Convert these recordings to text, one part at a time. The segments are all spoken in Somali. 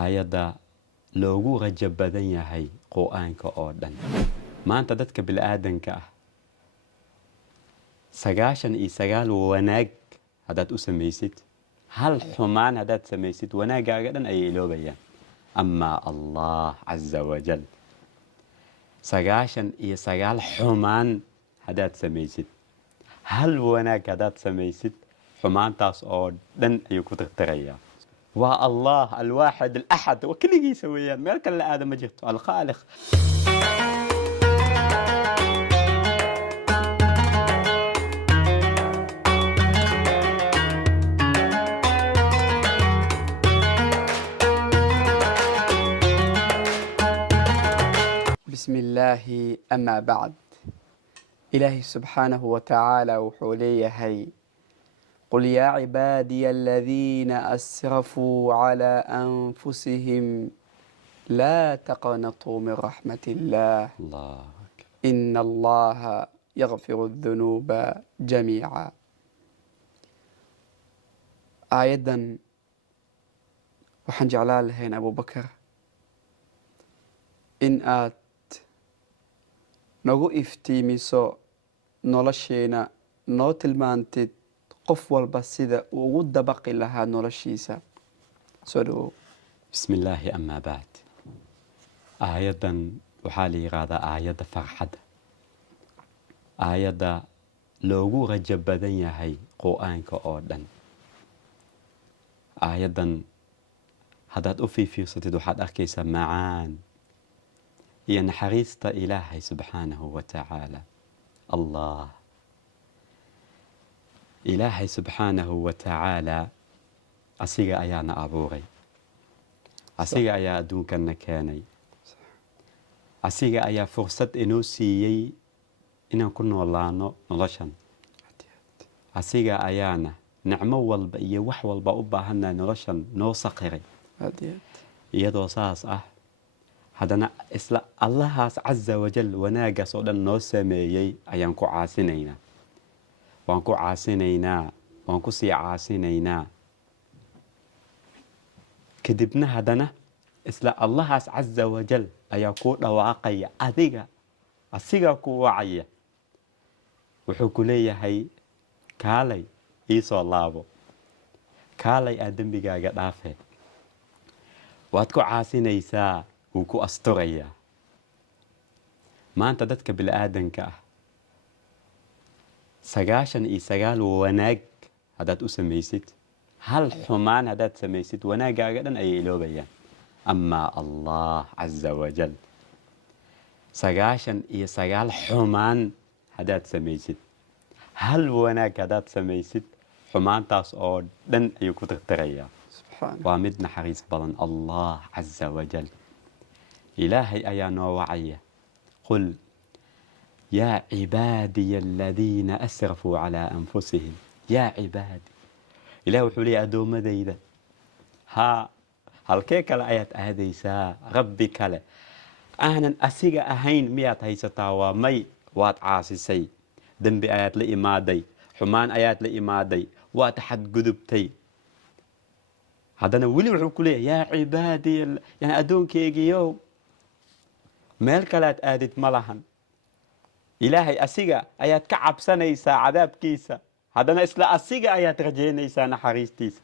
aayadda loogu rajab badan yahay qur-aanka oo dhan. maanta dadka bilaadanka ah 99 wanaag haddaad u samaysid, hal xumaan haddaad samaysid, wanaagaaga dhan ayay iloobayaan. amaa allah caza wajal 99 xumaan haddaad samaysid, hal wanaag haddaad samaysid, xumaantaas oo dhan ayuu ku tirtirayaa. waa allah alwaaxid alaxad, waa keligiisa weeyaan, meel kale la aada ma jirto. alkhaaliq. بسم الله أما بعد. إلهي سبحانه وتعالى وحوليه قل يا عبادي الذين أسرفوا على أنفسهم لا تقنطوا من رحمة الله الله إن الله يغفر الذنوب جميعا. آيدا وحن جعلال هين أبو بكر إن آت nagu iftiimiso nolosheena, noo tilmaantid qof walba sida uu ugu dabaqi lahaa noloshiisa. soo dhawow. bismillaahi amaa bacd. aayaddan waxaa la yidhaahdaa aayadda farxadda, aayadda loogu rajab badan yahay qur-aanka oo dhan. aayaddan haddaad u fiifiirsatid waxaad arkaysaa macaan iyo naxariista ilaahay subxaanahu wa tacaala. allah ilaahay subxaanahu wa tacaala asiga ayaana abuuray, asiga ayaa adduunkana keenay, asiga ayaa fursad inoo siiyey inaan ku noolaano noloshan. asiga ayaana nicmo walba iyo wax walba u baahannahay noloshan noo saqiray. iyadoo saas ah haddana isla allahaas caza wajal wanaagaas oo dhan noo sameeyey ayaan ku caasinaynaa, waan ku caasinaynaa, waan ku sii caasinaynaa. kadibna haddana isla allahaas caza wajal ayaa kuu dhawaaqaya, asigaa kuu wacaya, wuxuu ku leeyahay kaalay iisoo laabo, kaalay aad dembigaaga dhaafe. waad ku caasinaysaa, wuu ku asturayaa. maanta dadka bilaadanka ah 99 wanaag haddaad u samaysid, hal xumaan haddaad samaysid, wanaagaaga dhan ayay iloobayaan. amaa allah caza wajal 99 xumaan haddaad samaysid, hal wanaag haddaad samaysid, xumaantaas oo dhan ayuu ku tirtirayaa. waa mid naxariis badan allah caza wajal. ilaahay ayaa noo wacaya, qul yaa cibaadiya aladiina asrafuu calaa anfusihim. yaa cibaadi, ilaah wuxuu leeyahy addoommadayda. halkee kale ayaad aadaysaa? rabbi kale aanan asiga ahayn miyaad haysataa? waa may, waad caasisay, dembi ayaad la imaaday, xumaan ayaad la imaaday, waad xadgudubtay. haddana weli wuxuu ku leeyahy yaa cibaadiya, yani addoonkeygiyow, meel kalead aadid ma lahan. ilaahay asiga ayaad ka cabsanaysaa cadaabkiisa, haddana isla asiga ayaad rajaynaysaa naxariistiisa.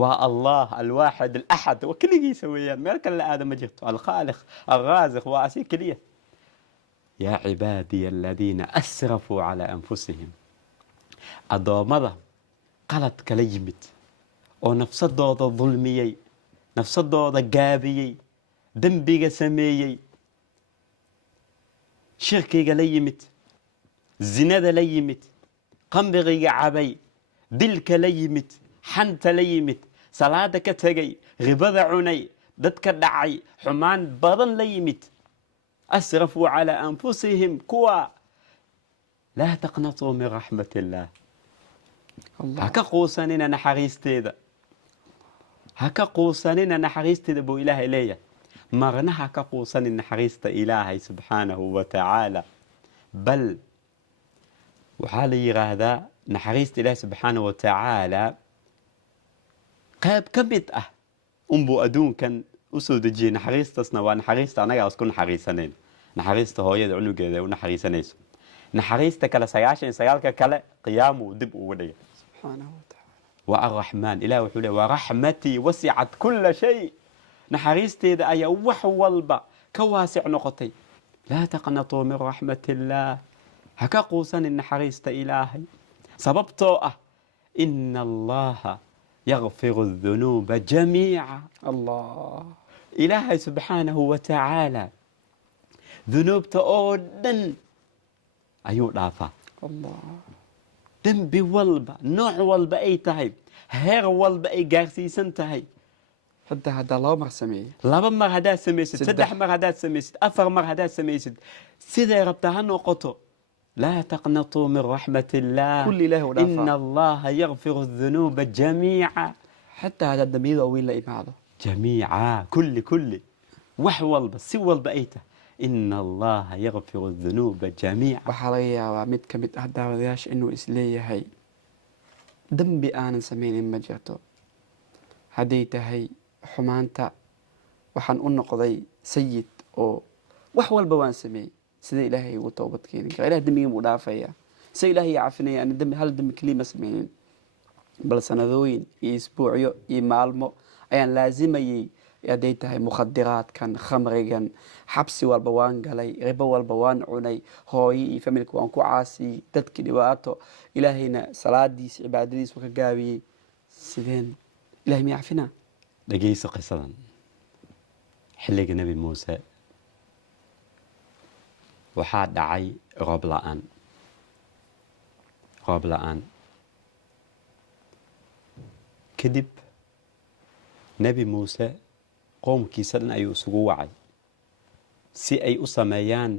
waa allah alwaaxid alaxad, waa keligiisa weeyaan, meel kale la aada ma jirto. alkhaaliq alraasiq, waa asi keliya. yaa cibaadiya aladiina asrafuu calaa anfusihim. addoommada qaladka la yimid oo nafsadooda dulmiyey, nafsadooda gaabiyey, dembiga sameeyey, shirkiga la yimid, zinada la yimid, qamriga cabay, dilka la yimid, xanta la yimid, salaada ka tegay, ribada cunay, dadka dhacay, xumaan badan la yimid. asrafuu calaa anfusihim, kuwa laa taqnatuu min raxmat illaah. ha ka quusanina naxariisteeda, ha ka quusanina naxariisteeda buu ilaahay leeyahay. marna ha ka quusanin naxariista ilaahay subxaanahu wa tacaala. bal waxaa la yidhaahdaa naxariista ilaahay subxaanahu wa tacaala qayb ka mid ah unbuu adduunkan u soo dejiyey naxariistasna waa naxariista annaga isku naxariisanayn naxariista hooyada cunugeeda ay u naxariisanayso naxariista kale 99 kale qiyaamuu dib ugu dhigay subxaanahu watacaala waa arraxmaan ilaah wuxuu leeyahay waraxmatii wasicat kulla shay naxariisteeda ayaa wax walba ka waasic noqotay laa taqnatuu min raxmati illaah ha ka quusanin naxariista ilaahay sababtoo ah ina allaha yakfiru dunuuba jamiica allah ilaahay subxaanahu wa tacaala dunuubta oo dhan ayuu dhaafaa allah dembi walba nooc walba ay tahay heer walba ay gaarsiisan tahay hadda haddaa 2 mar sameeyey 2 mar haddaad samaysid 3 3 mar haddaad samaysid 4 mar haddaad samaysid siday rabtaa ha noqoto laa taqnatuu min raxmat illaah kulli ilaahi u dhaafaa ina allaha yakfiru dunuuba jamiica xataa haddaad dambiyada waaweyn la imaado جميعا كل wax walba si walba ay tahay ina allaha yakfiru dunuuba jamiica waxaa laga yaabaa mid ka mid ah daawadayaasha inuu isleeyahay dembi aanan samaynin ma jirto hadday tahay xumaanta waxaan u noqday sayid oo wax walba waan sameeyey sida ilaahay ugu toobad keeni kara ilaah dembigii buu dhaafayaa sida ilaahay cafinaya aan dembi hal dembi keliya ma samaynin bal sanadooyin iyo isbuucyo iyo maalmo ayaan laazimayey hadday tahay mukhadiraadkan khamrigan xabsi walba waan galay ribo walba waan cunay hooyo iyo familka waan ku caasiyey dadkii dhibaato ilaahayna salaadiisa cibaadadiisa ka gaabiyey sideen ilahay miyaa cafinaa dhegayso qisadan xilliga nebi muuse waxaa dhacay roob la-aan kadib nebi muuse qoomkiisa dhan ayuu isugu wacay si ay u sameeyaan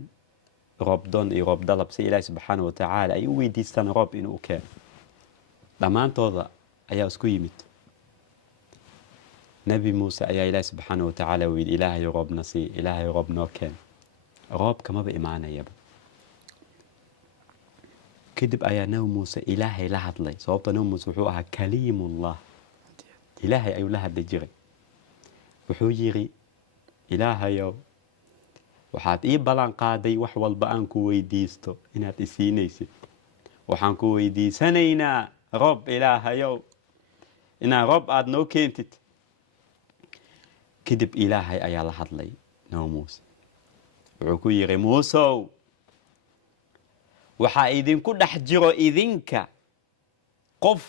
roobdoon iyo roob dalab si ilaahi subxaana wa tacaala ay u weydiistaan roob inuu u keeno dhammaantooda ayaa isku yimid nebi muuse ayaa ilaahi subxaana wa tacaala weydi ilaahay roobna sii ilaahay roob noo keen roobka maba imaanayaba kadib ayaa nebi muuse ilaahay la hadlay sababta nebi muuse wuxuu ahaa kaliimullah ilaahay ayuu la hadli jiray wuxuu yiri ilaahayow waxaad ii ballan qaaday wax walba aan ku weydiisto inaad isiinaysid waxaan ku weydiisanaynaa roob ilaahayow inaa roob aad noo keentid kadib ilaahay ayaa la hadlay nebi muuse wuxuu ku yiri muusow waxaa idinku dhex jiro idinka qof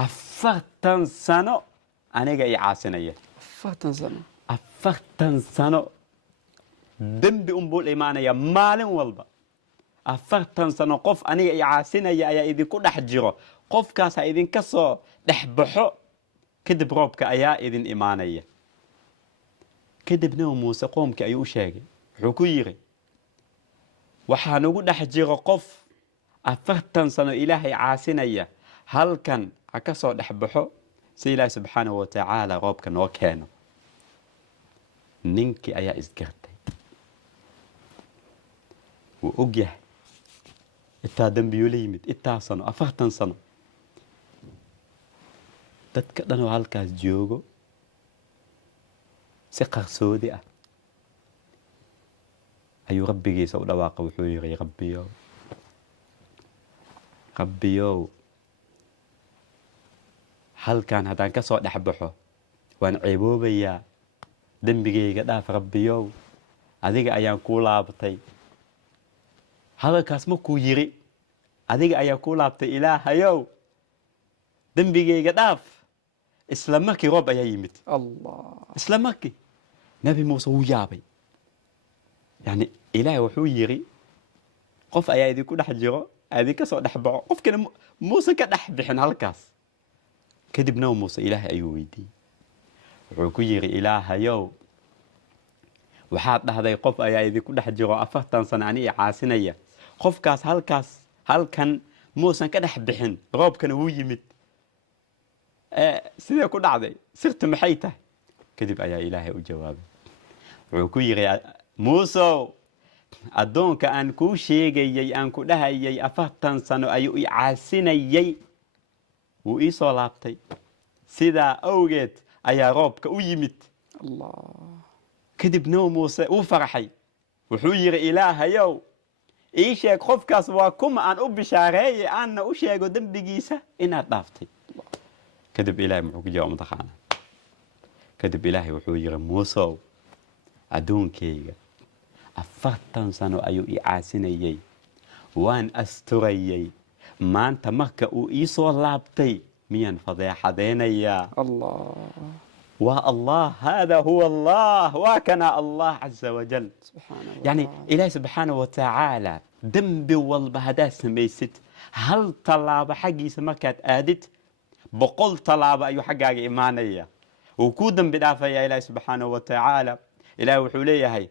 40 sano aniga i caasinaya 40 sano dembi unbuu imaanaya maalin walba 40 sano qof aniga i caasinaya ayaa idinku dhex jiro qofkaasa idinka soo dhex baxo kadib roobka ayaa idin imaanaya kadib nebi muuse qoomkii ayuu u sheegay wuxuu ku yiri waxaa nagu dhex jiro qof 40 sano ilaahay caasinaya halkan ha ka soo dhex baxo si ilaahi subxaanahu wa tacaala roobka noo keeno ninkii ayaa isgartay wuu og yahay intaa dembiyuu la yimid intaa sano 40 sano dadka dhan oo halkaas joogo si qarsoodi ah ayuu rabbigiisa u dhawaaqa wuxuu yiri rabbiyow halkan haddaan ka soo dhex baxo waan ceeboobayaa dembigayga dhaaf rabbiyow adiga ayaan kuu laabtay hadalkaas markuu yiri adiga ayaa kuu laabtay ilaahayow dembigayga dhaaf isla markii roob ayaa yimid isla markii nebi muuse wuu yaabay yani ilaahay wuxuu yiri qof ayaa idinku dhex jiro idinka soo dhex baxo qofkana muuse ka dhex bixin halkaas kadib nebi muuse ilaahay ayuu weydiiyey wuxuu ku yiri ilaahayow waxaad dhahday qof ayaa idinku dhex jiro 40 sano ani i caasinaya qofkaas halkan muusan ka dhex bixin roobkana wuu yimid sidee ku dhacday sirtu maxay tahay kadib ayaa ilaahay u jawaabay wuxuu ku yiri muusow addoonka aan kuu sheegayey aan ku dhahayay 40 sano ayuu i caasinayay wuu ii soo laabtay sidaa awgeed ayaa roobka u yimid الله kadib nabi muuse uu farxay wuxuu yidhi ilaahayow ii sheeg qofkaas waa kuma aan u bishaareeye aanna u sheego dembigiisa inaad dhaaftay kadib ilaahay muxuu ku jawaab mataqaana kadib ilaahay wuxuu yidhi muusow adduunkayga 40 sano ayuu ii caasinayey waan asturayey maanta marka uu ii soo laabtay miyaan fadeexadeynayaa الله والله هذا هو الله وكنا الله عز وجل سبحانه يعني وتعالى. إلهي سبحانه وتعالى دنبي والبهدا سميست هل طلاب حقي سمكات آدت بقول طلاب أي حقا إيمانية وكودن بدافع يا إلهي سبحانه وتعالى إلهي وحوليه هي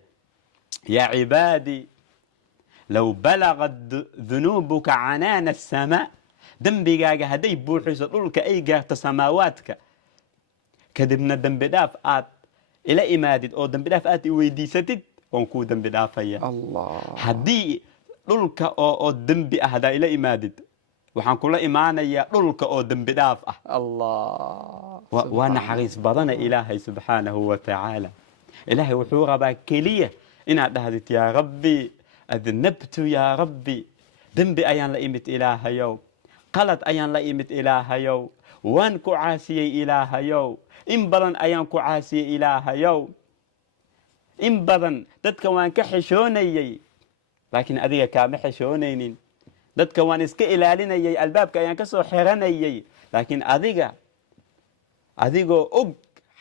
يا عبادي لو بلغت ذنوبك عنان السماء دنبي هدي بوحيس لك أي جهة سماواتك kadibna dambi dhaaf aad ila imaadid oo dambi dhaaf aad i weydiisatid waan kuu dambi dhaafaya الله haddii dhulka oo dembi ah hadaa ila imaadid waxaan kula imaanayaa dhulka oo dembi dhaaf ah الله waa naxariis badana ilaahay subxaanahu wa tacaala ilaahay wuxuu rabaa keliya inaad dhahdid yaa rabbi adnabtu yaa rabbi dembi ayaan la imid ilaahayow qalad ayaan la imid ilaahayow waan ku caasiyey ilaahayow in badan ayaan ku caasiyey ilaahayow in badan dadka waan ka xishoonayey laakiin adiga kaama xishoonaynin dadka waan iska ilaalinayay albaabka ayaan ka soo xiranayay laakiin adigoo og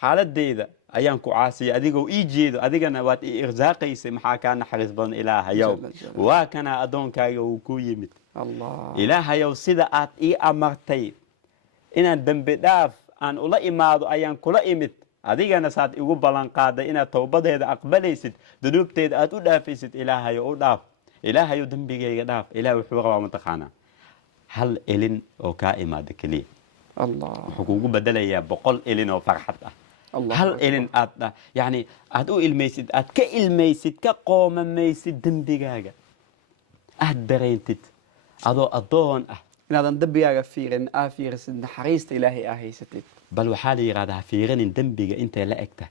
xaaladeyda ayaan ku caasiyey adigoo ii jeedo adigana waad i irsaaqaysay maxaa kaa naxariis badan ilaahayow waa kana addoonkaaga uu ku yimid الله ilaahayow sida aad ii amartay inaan dembi dhaaf aan ula imaado ayaan kula imid adigana saad igu ballan qaaday inaad towbadeeda aqbalaysid dunuubteeda aad u dhaafaysid ilaahayo u dhaaf ilaahayo dembigayga dhaaf ilaahay wuxuu rabaa mataqaanaa hal elin oo kaa imaada keliya الله wuxuu kugu bedelayaa 100 elin oo farxad ah الله hal elin aad yani aad u ilmaysid aad ka ilmaysid ka qoomamaysid dembigaaga aad dareentid adoo addoon ah inaadan dembigaaga fiirin aa fiirisid naxariista ilaahay aa haysatid bal waxaa la yidhahdaa fiirinin dembiga intay la egta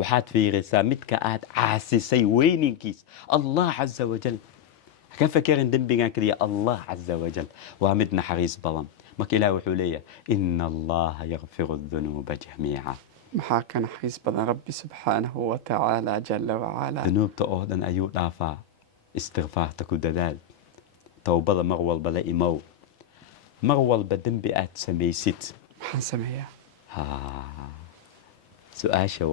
waxaad fiirisaa midka aad caasisay weyninkiis allah caza wajal ka fakerin dembigan keliya allah caza wajal waa mid naxariis badan marka ilaah wuxuu leeyahay ina allaha yakfiru dunuuba jamiica maxaa ka naxariis badan rabbi subxaanahu wa tacaala jala wacala dunuubta oo dhan ayuu dhaafaa istikfaarta ku dadaal towbada mar walba la imow mar walba dembi aad samaysid maxaan sameeyaa su-aasha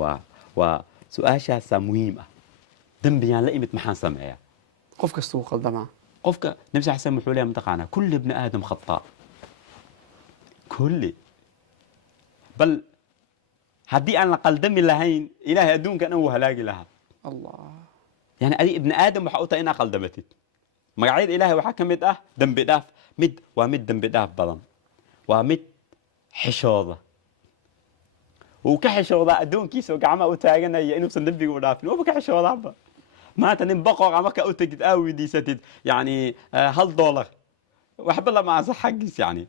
waa su-aashaasaa muhiim ah dembiyaan la imid maxaan sameeyaa qof kasta wuu qaldamaa qofka nabi sal slam wuxuu leeyahay mataqaanaa kulli ibni aadam khataa kulli bal haddii aan la qaldami lahayn ilaahay adduunkan dhan wuu halaagi lahaa allah yani adi ibni aadam waxa u tahay inaad qaldamatid magacyada ilaahay waxaa ka mid ah dembi dhaaf waa mid dembi dhaaf badan waa mid xishooda wuu ka xishoodaa addoonkiisa oo gacmaha u taaganaya inuusan dembiga u dhaafin wuuba ka xishoodaaba maanta nin boqor ama ka u tegid aa weydiisatid yani $1 waxba lama ansa xaggiis yani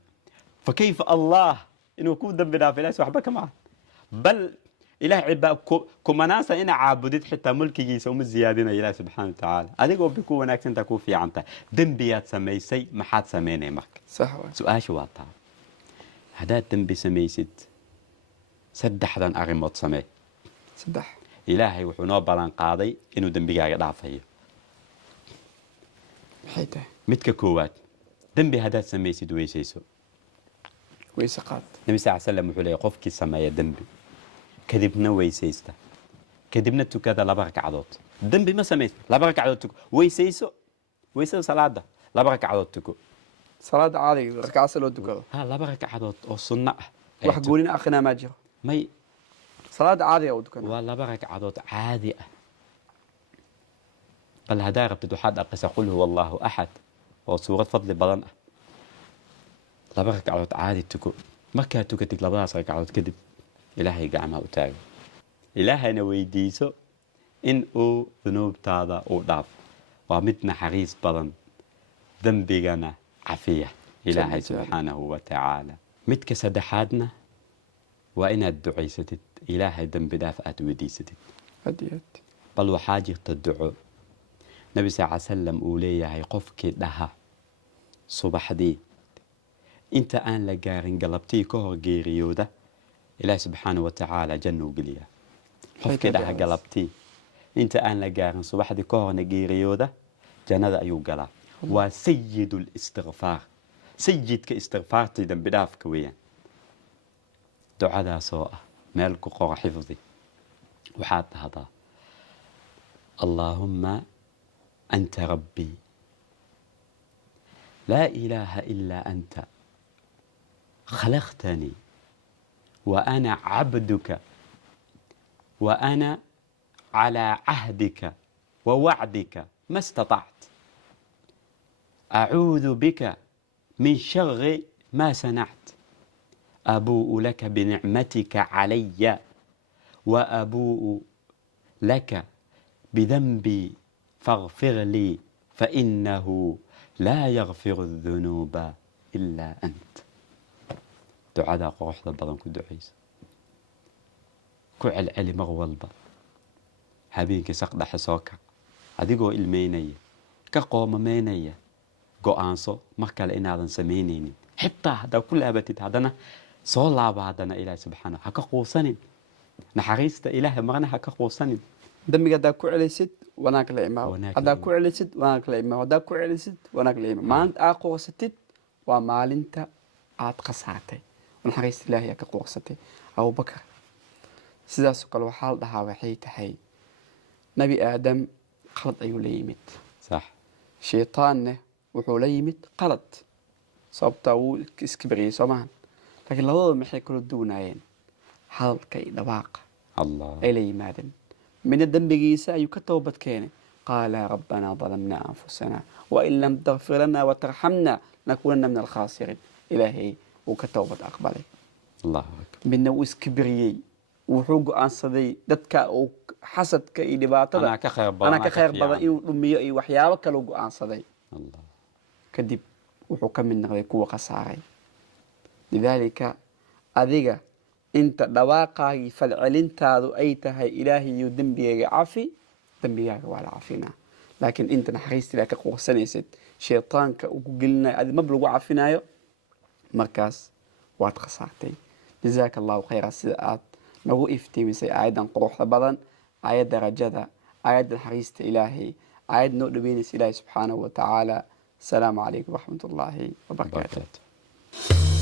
fakayfa allah inuu ku dembi dhaafo ilaas waxba kama aha bal ilaah kumanaansa inaa caabudid xitaa mulkigiisa uma ziyaadinayo ilaah subxaana watacaala adigoo bi ku wanaagsantaa ku fiicantaa dembiyaad samaysay maxaad samaynay marka sax waay su-aasha waa taa haddaad dembi samaysid 3 arrimood samee saddex ilaahay wuxuu noo ballan qaaday inuu dembigaaga dhaafayo maxay tahay midka koowaad dembi haddaad samaysid weysayso weyse qaad nabi sal slam wuxuu leeyahy qofkii sameeya dembi kadibna weysaysta kadibna tukada 2 ragcadood dembi ma samaysid 2 ragcadood tuko weysayso weysada salaada 2 ragcadood tuko salaada caadiga ragcasa loo dukado 2 ragcadood oo sunno ah wax goonina akrinaa maa jiro may salaada caadiga u dukana waa 2 ragcadood caadi ah bal haddaa rabtid waxaad aqrisa qul huwa allahu axad oo suurad fadli badan ah 2 ragcadood caadi tuko markaad tukatid 2daas ragcadood kadib ilaahay gacmaha u taago ilaahayna weydiiso in uu dunuubtaada u dhaaf waa mid naxariis badan dembigana cafiya ilaahay subxaanahu wa tacaala midka saddexaadna waa inaad ducaysatid ilaahay dembi dhaaf aad weydiisatid. aad iyo aad. bal waxaa jirta duco nabi sal ly salam uu leeyahay qofkii dhaha subaxdii inta aan la gaarin galabtii ka hor geeriyooda ilaahi subxaana wa tacaala jannou geliyaa. qofkii dhaha galabtii inta aan la gaarin subaxdii ka horna geeriyooda jannada ayuu galaa. waa sayidul istikfaar, sayidka istikfaartii dambi dhaafka weeyaan. ducadaasoo ah meel ku qora xifdi. waxaad dhahdaa allaahumma anta rabbii laa ilaaha ilaa anta khalaqtanii wa ana cabduka wa ana calaa cahdika wa wacdika ma istatacت acuudu bika min shari ma sanact abuu'u laka binicmatika calaya wa abuu'u laka bidanbii faغfir lii fainahu laa yakfiru الdunuuba ilaa ant. ducadaa quruxda badan ku ducaysa, ku celceli mar walba. habeenkii saqdhaxe soo kac adigoo ilmeynaya, ka qoomamaynaya, go-aanso mar kale inaadan samaynaynin. xitaa haddaad ku laabatid haddana soo laaba haddana ilaahi subxaana ha ka quusanin. naxariista ilaahay marna ha ka quusanin. dambiga haddaad ku celaysid wanaag la imaaw, haddaad ku celaysid wanaag la imaaw, haddaad ku celaysid wanaag la imaaw. maalinta aad quursatid waa maalinta aad khasaartay, naxariista ilaahay aad ka quursatay. abubakar sidaasoo kale waxaa la dhahaa waxay tahay nebi aadam qalad ayuu la yimid, sax. shaytaanne wuxuu la yimid qalad, sababtaa wuu iskibriyey soo maahan. laakiin labadooda maxay kala duwanaayeen? hadalka iyo dhawaaqa ay la yimaadeen. midna dembigiisa ayuu ka toobad keenay, qaala rabbanaa dalamnaa anfusanaa wain lam takfir lanaa watarxamna nakuunanna min alkhaasiriin. ilaahay wuu ka toobad aqbalay. midna wuu iskibriyey, wuxuu go-aansaday dadka uu xasadka iyo dhibaatada anaa ka khayr badan inuu dhumiyo iyo waxyaabo kale go-aansaday. kadib wuxuu ka mid noqday kuwa khasaaray. lidaalika adiga inta dhawaaqaagii falcelintaadu ay tahay ilaahayu dembigayga cafi, dembigaaga waa la cafinaa. laakiin inta naxariista ilaah ka quursanaysid, shaytaanka uu ku gelinayo adi mab lagu cafinayo, markaas waad khasaartay. jazaaka allahu khayra. sida aad nagu iftiimisay aayaddan quruxda badan, aayadda rajada, aayadda naxariista ilaahay, aayad noo dhaweynaysa ilaahay subxaanahu wa tacaala. asalaamu calaykum waraxmat ullaahi wabarakaatu.